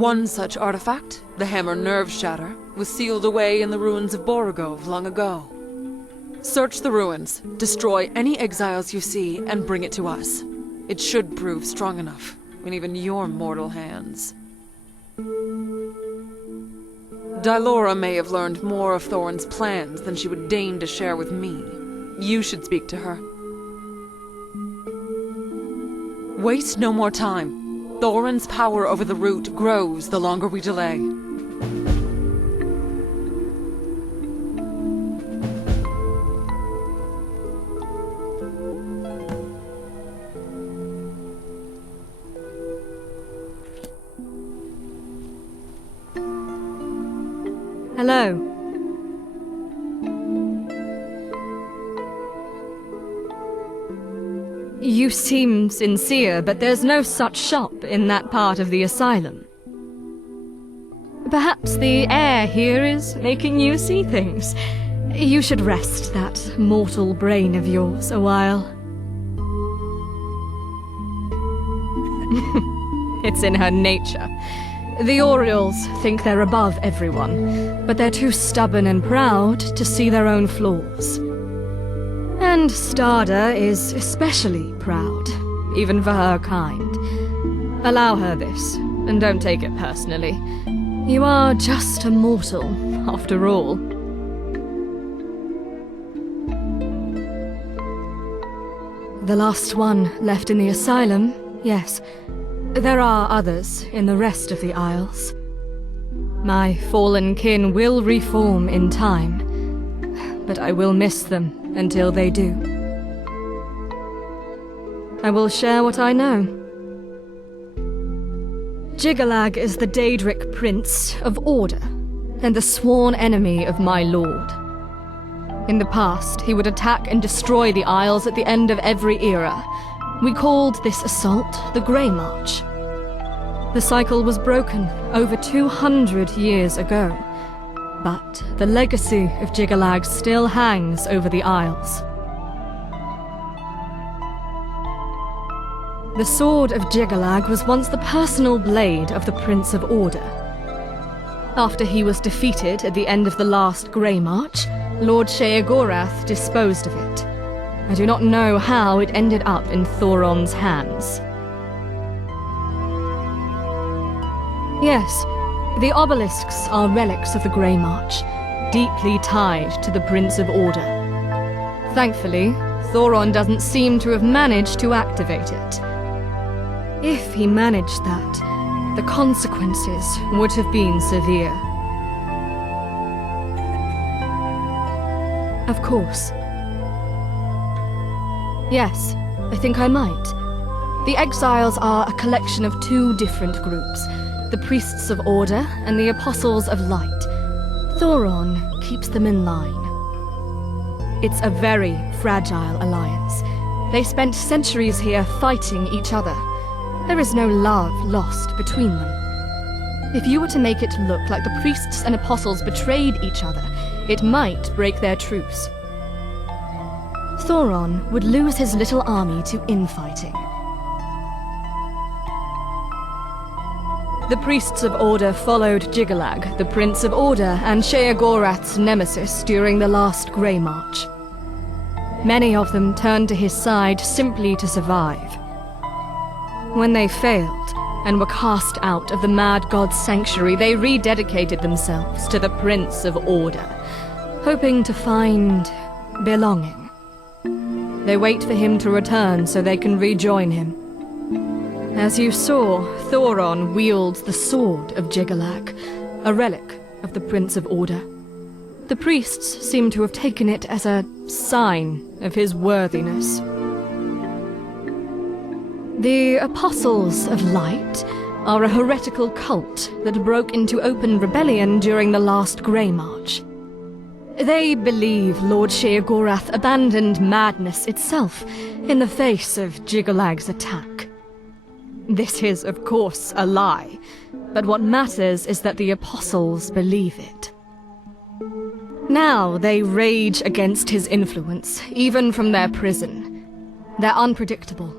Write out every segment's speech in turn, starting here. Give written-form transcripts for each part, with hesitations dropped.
One such artifact, the hammer Nerveshatter, was sealed away in the ruins of Borogov long ago. Search the ruins, destroy any exiles you see, and bring it to us. It should prove strong enough in even your mortal hands. Dylora may have learned more of Thoron's plans than she would deign to share with me. You should speak to her. Waste no more time. Thoron's power over the root grows the longer we delay. Hello. You seem sincere, but there's no such shop in that part of the asylum. Perhaps the air here is making you see things. You should rest that mortal brain of yours a while. It's in her nature. The Orioles think they're above everyone, but they're too stubborn and proud to see their own flaws. And Starda is especially proud, even for her kind. Allow her this, and don't take it personally. You are just a mortal, after all. The last one left in the asylum, yes. There are others in the rest of the Isles. My fallen kin will reform in time, but I will miss them until they do. I will share what I know. Jiggalag is the Daedric Prince of Order, and the sworn enemy of my lord. In the past, he would attack and destroy the Isles at the end of every era. We called this assault the Grey March. The cycle was broken over 200 years ago, but the legacy of Jiggalag still hangs over the Isles. The sword of Jiggalag was once the personal blade of the Prince of Order. After he was defeated at the end of the last Grey March, Lord Sheogorath disposed of it. I do not know how it ended up in Thoron's hands. Yes, the obelisks are relics of the Grey March, deeply tied to the Prince of Order. Thankfully, Thoron doesn't seem to have managed to activate it. If he managed that, the consequences would have been severe. Of course. Yes, I think I might. The exiles are a collection of two different groups, the Priests of Order and the Apostles of Light. Thoron keeps them in line. It's a very fragile alliance. They spent centuries here fighting each other. There is no love lost between them. If you were to make it look like the priests and apostles betrayed each other, it might break their truce. Thoron would lose his little army to infighting. The Priests of Order followed Jiggalag, the Prince of Order, and Sheogorath's nemesis during the last Grey March. Many of them turned to his side simply to survive. When they failed, and were cast out of the Mad God's sanctuary, they rededicated themselves to the Prince of Order, hoping to find belonging. They wait for him to return so they can rejoin him. As you saw, Thoron wields the sword of Jiggalag, a relic of the Prince of Order. The priests seem to have taken it as a sign of his worthiness. The Apostles of Light are a heretical cult that broke into open rebellion during the last Grey March. They believe Lord Sheogorath abandoned madness itself in the face of Jiggalag's attack. This is, of course, a lie, but what matters is that the Apostles believe it. Now they rage against his influence, even from their prison. They're unpredictable,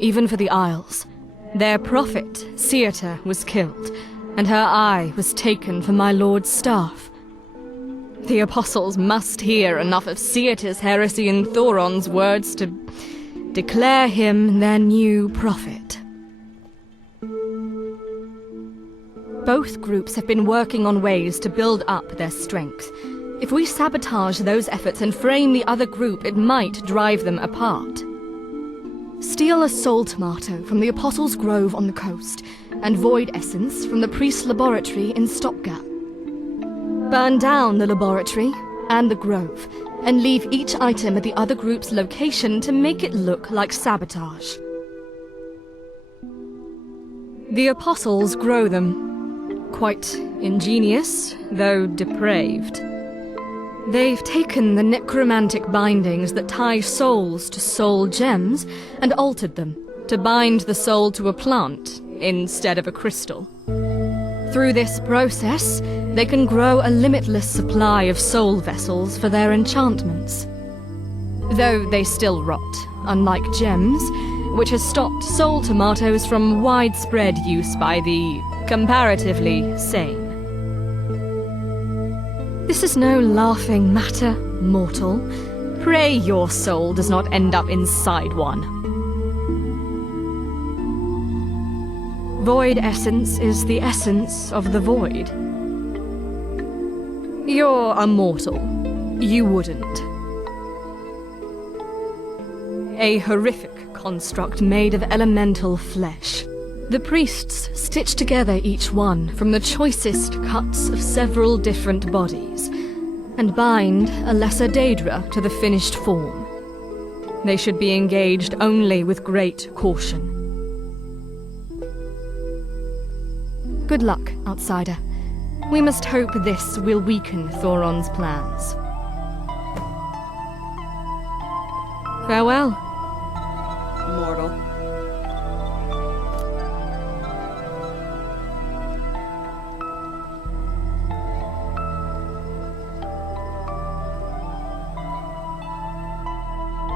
even for the Isles. Their prophet, Seater, was killed, and her eye was taken from my lord's staff. The apostles must hear enough of Ceatus' heresy and Thoron's words to declare him their new prophet. Both groups have been working on ways to build up their strength. If we sabotage those efforts and frame the other group, it might drive them apart. Steal a soul tomato from the Apostles' Grove on the coast, and void essence from the priest's laboratory in Stopgap. Burn down the laboratory and the grove, and leave each item at the other group's location to make it look like sabotage. The Apostles grow them. Quite ingenious, though depraved. They've taken the necromantic bindings that tie souls to soul gems and altered them to bind the soul to a plant instead of a crystal. Through this process, they can grow a limitless supply of soul vessels for their enchantments. Though they still rot, unlike gems, which has stopped soul tomatoes from widespread use by the comparatively sane. This is no laughing matter, mortal. Pray your soul does not end up inside one. Void essence is the essence of the void. You're a mortal. You wouldn't. A horrific construct made of elemental flesh. The priests stitch together each one from the choicest cuts of several different bodies, and bind a lesser Daedra to the finished form. They should be engaged only with great caution. Good luck, outsider. We must hope this will weaken Thoron's plans. Farewell, Mortal.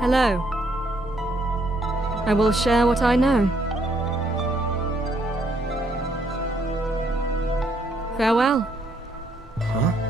Hello. I will share what I know. Farewell. Huh?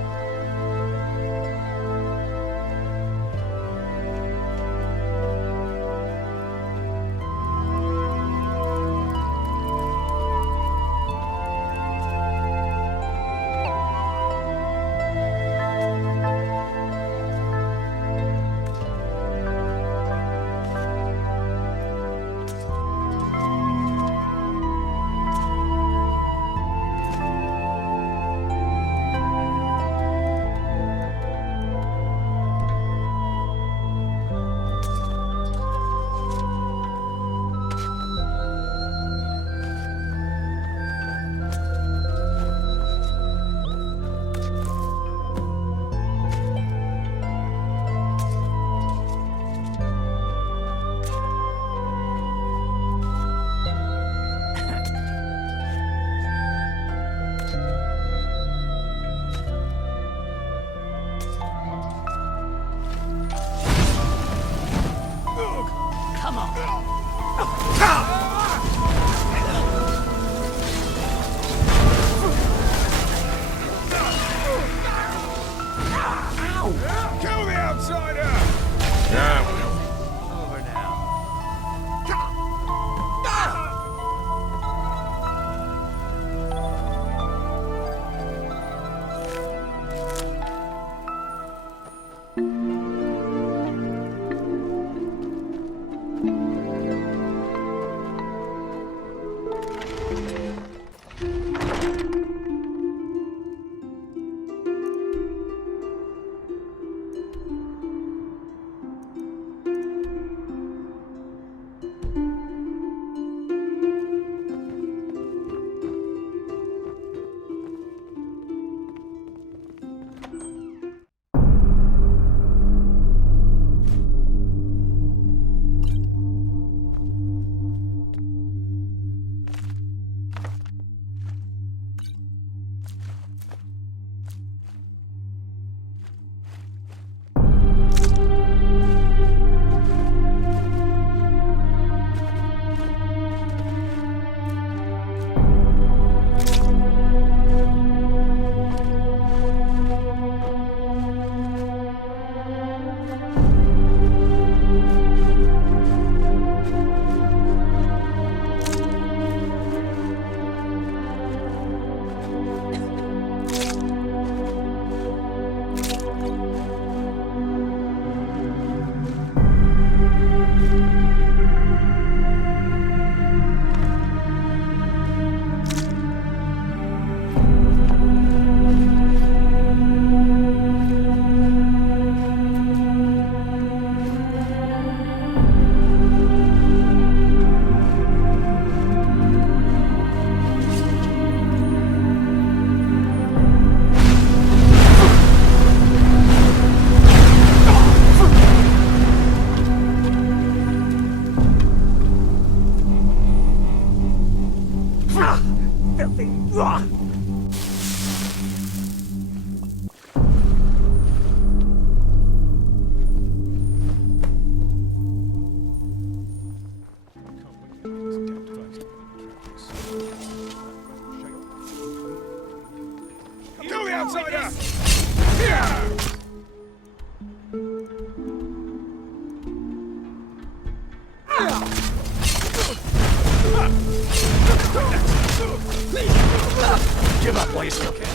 Give up while you still can.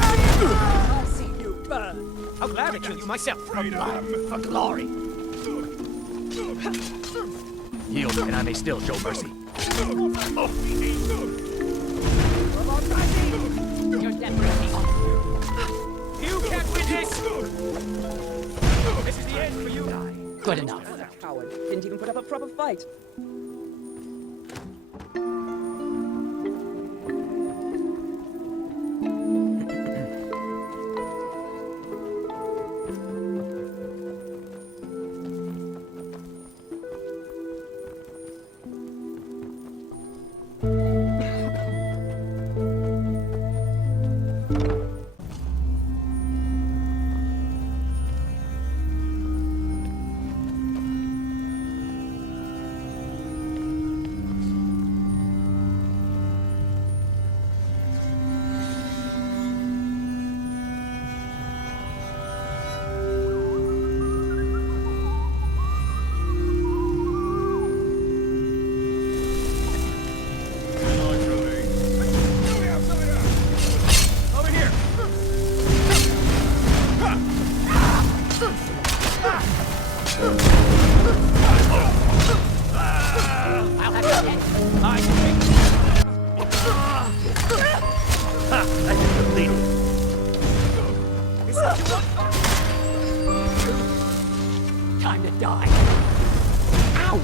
I'll see you burn. I'll gladly kill you myself. For glory. Yield, and I may still show mercy. You're dead, you can't win this! This is the end for you. Good enough. Coward. Didn't even put up a proper fight. Time to die. Ow!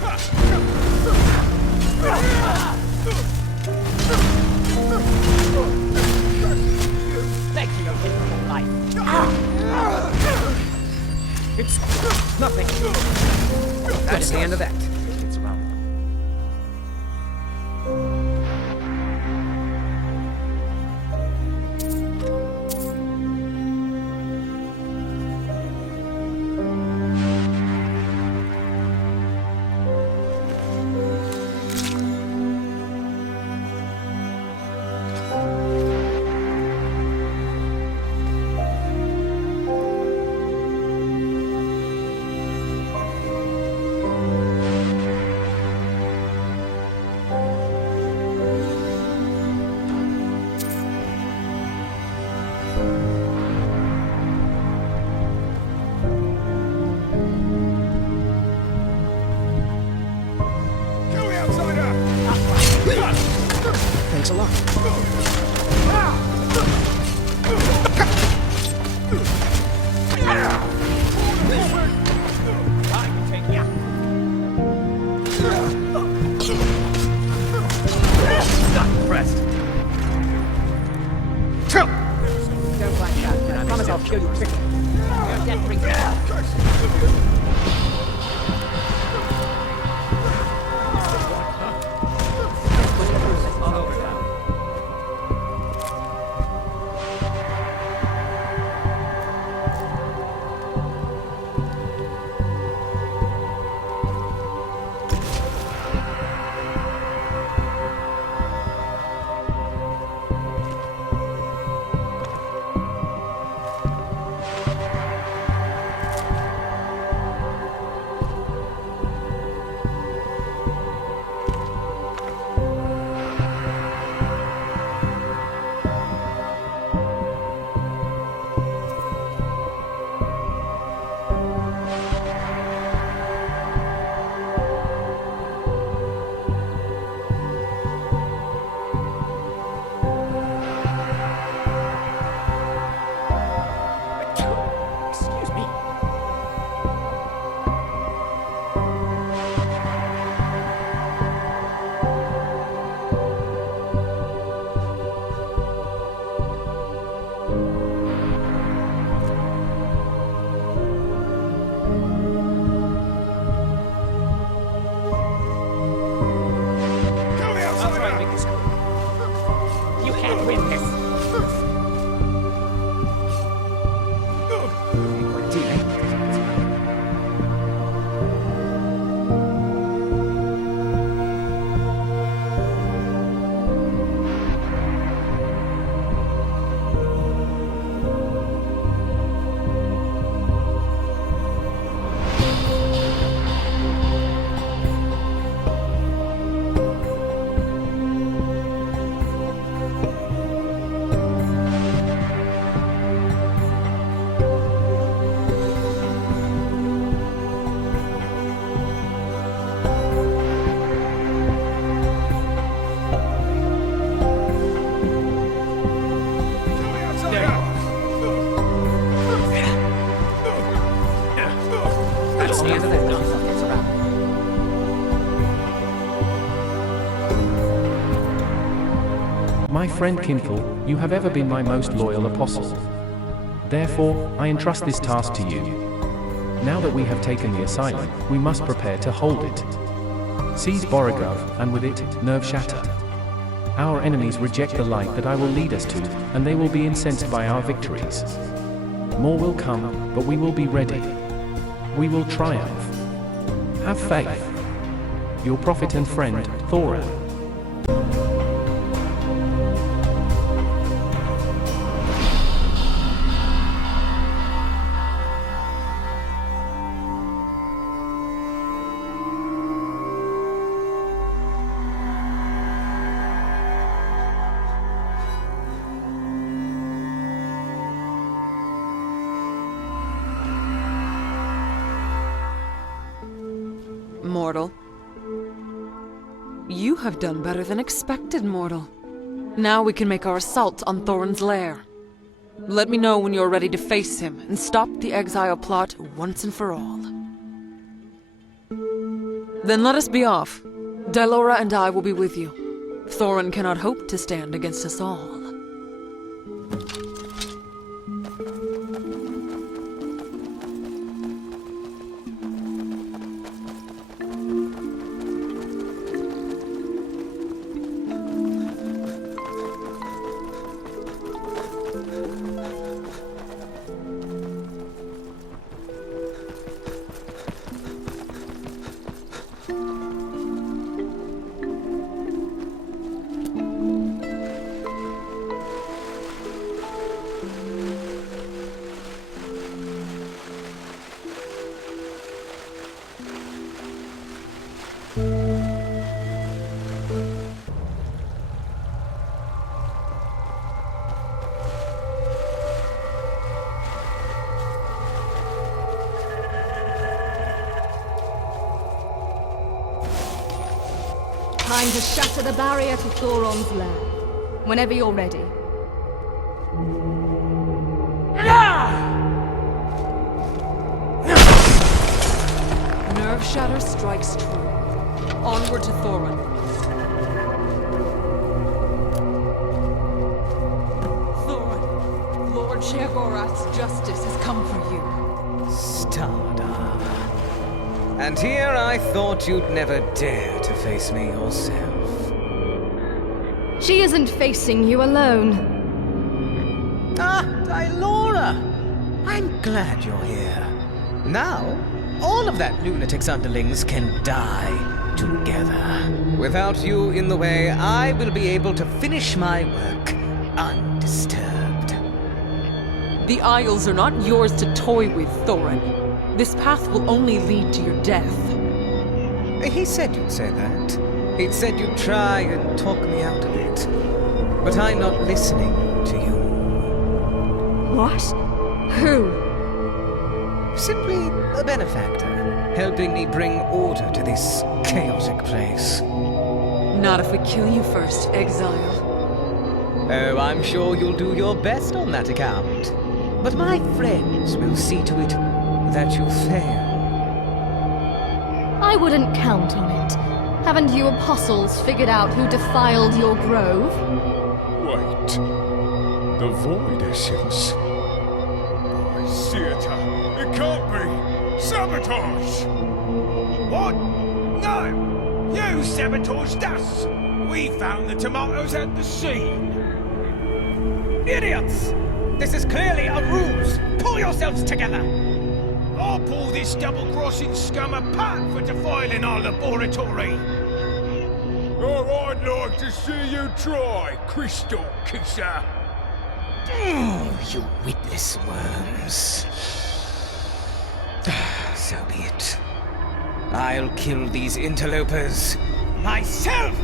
Thanks for your miserable life. It's nothing. That's the end of that. It's around. Thanks a lot. I can take ya. Not impressed. Don't black out. I promise I'll kill you quickly. Your death brings win this. My friend Kinthal, you have ever been my most loyal apostle. Therefore, I entrust this task to you. Now that we have taken the asylum, we must prepare to hold it. Seize Borrogov, and with it, Nerveshatter. Our enemies reject the light that I will lead us to, and they will be incensed by our victories. More will come, but we will be ready. We will triumph. Have faith. Your prophet and friend, Thoron. Mortal. You have done better than expected, mortal. Now we can make our assault on Thoron's lair. Let me know when you're ready to face him and stop the exile plot once and for all. Then let us be off. Dylora and I will be with you. Thoron cannot hope to stand against us all. Time to shatter the barrier to Thoron's lair. Whenever you're ready. Nerveshatter strikes true. Onward to Thoron. Thoron, Lord Sheogorath's justice has come for you. Stardar. And here I thought you'd never dare to face me yourself. She isn't facing you alone. Ah, Dylora! I'm glad you're here. Now, all of that lunatic's underlings can die together. Without you in the way, I will be able to finish my work undisturbed. The Isles are not yours to toy with, Thoron. This path will only lead to your death. He said you'd say that. He'd said you'd try and talk me out of it. But I'm not listening to you. What? Who? Simply a benefactor, helping me bring order to this chaotic place. Not if we kill you first, exile. Oh, I'm sure you'll do your best on that account. But my friends will see to it that you fail. I wouldn't count on it. Haven't you apostles figured out who defiled your grove? Wait. The Void Essence? I see it. It can't be. Sabotage! What? No! You sabotaged us! We found the tomatoes at the scene! Idiots! This is clearly a ruse! Pull yourselves together! I'll pull this double-crossing scum apart for defiling our laboratory! Or I'd like to see you try, Crystal Kisser! You witless worms. So be it. I'll kill these interlopers myself!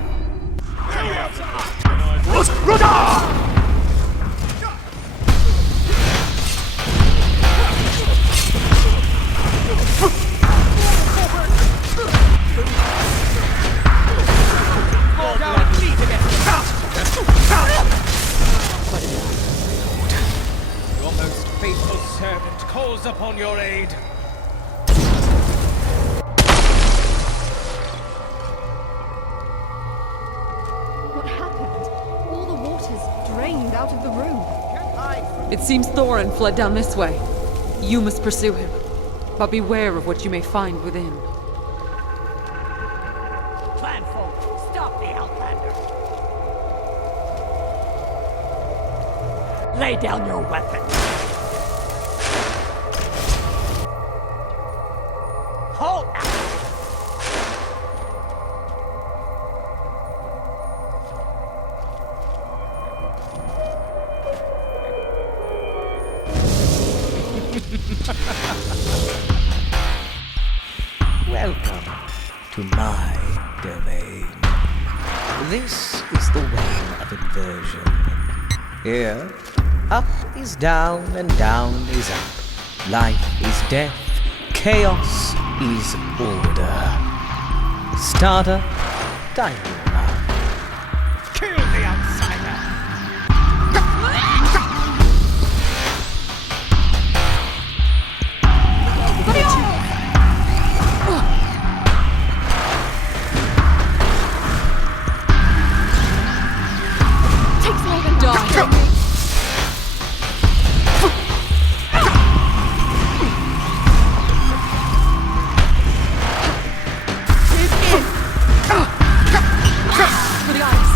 Your most faithful servant calls upon your aid. What happened? All the water's drained out of the room. It seems Thoron fled down this way. You must pursue him, but beware of what you may find within. Clanfolk, stop the Outlander! Lay down your weapon! Halt! Welcome to my domain. This is the way of inversion. Here, up is down and down is up. Life is death, chaos is order. Starter, Diana. Kill the outsider! Takes more than die. For the eyes.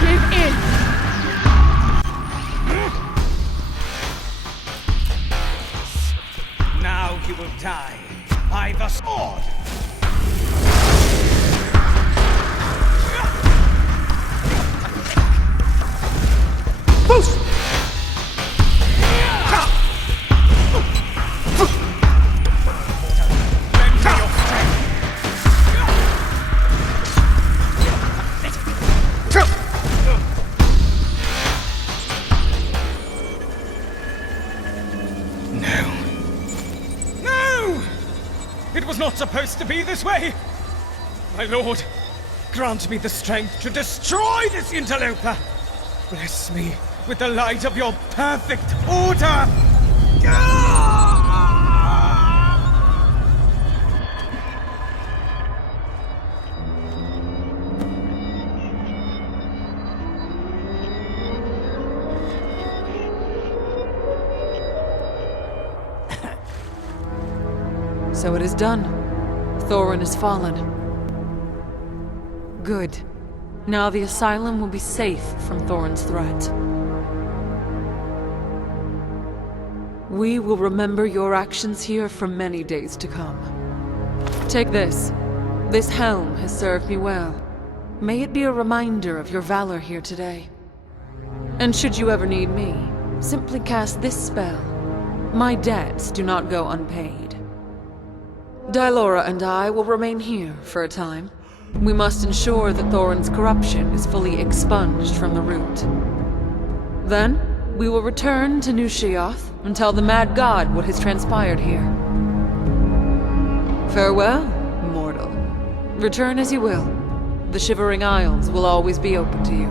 Give in. Now you will die by the sword! Lend me your strength! No! It was not supposed to be this way! My lord, grant me the strength to destroy this interloper! Bless me with the light of your perfect order! So it is done. Thoron is fallen. Good. Now the asylum will be safe from Thoron's threat. We will remember your actions here for many days to come. Take this. This helm has served me well. May it be a reminder of your valor here today. And should you ever need me, simply cast this spell. My debts do not go unpaid. Dylora and I will remain here for a time. We must ensure that Thoron's corruption is fully expunged from the root. Then, we will return to New Sheoth and tell the Mad God what has transpired here. Farewell, mortal. Return as you will. The Shivering Isles will always be open to you.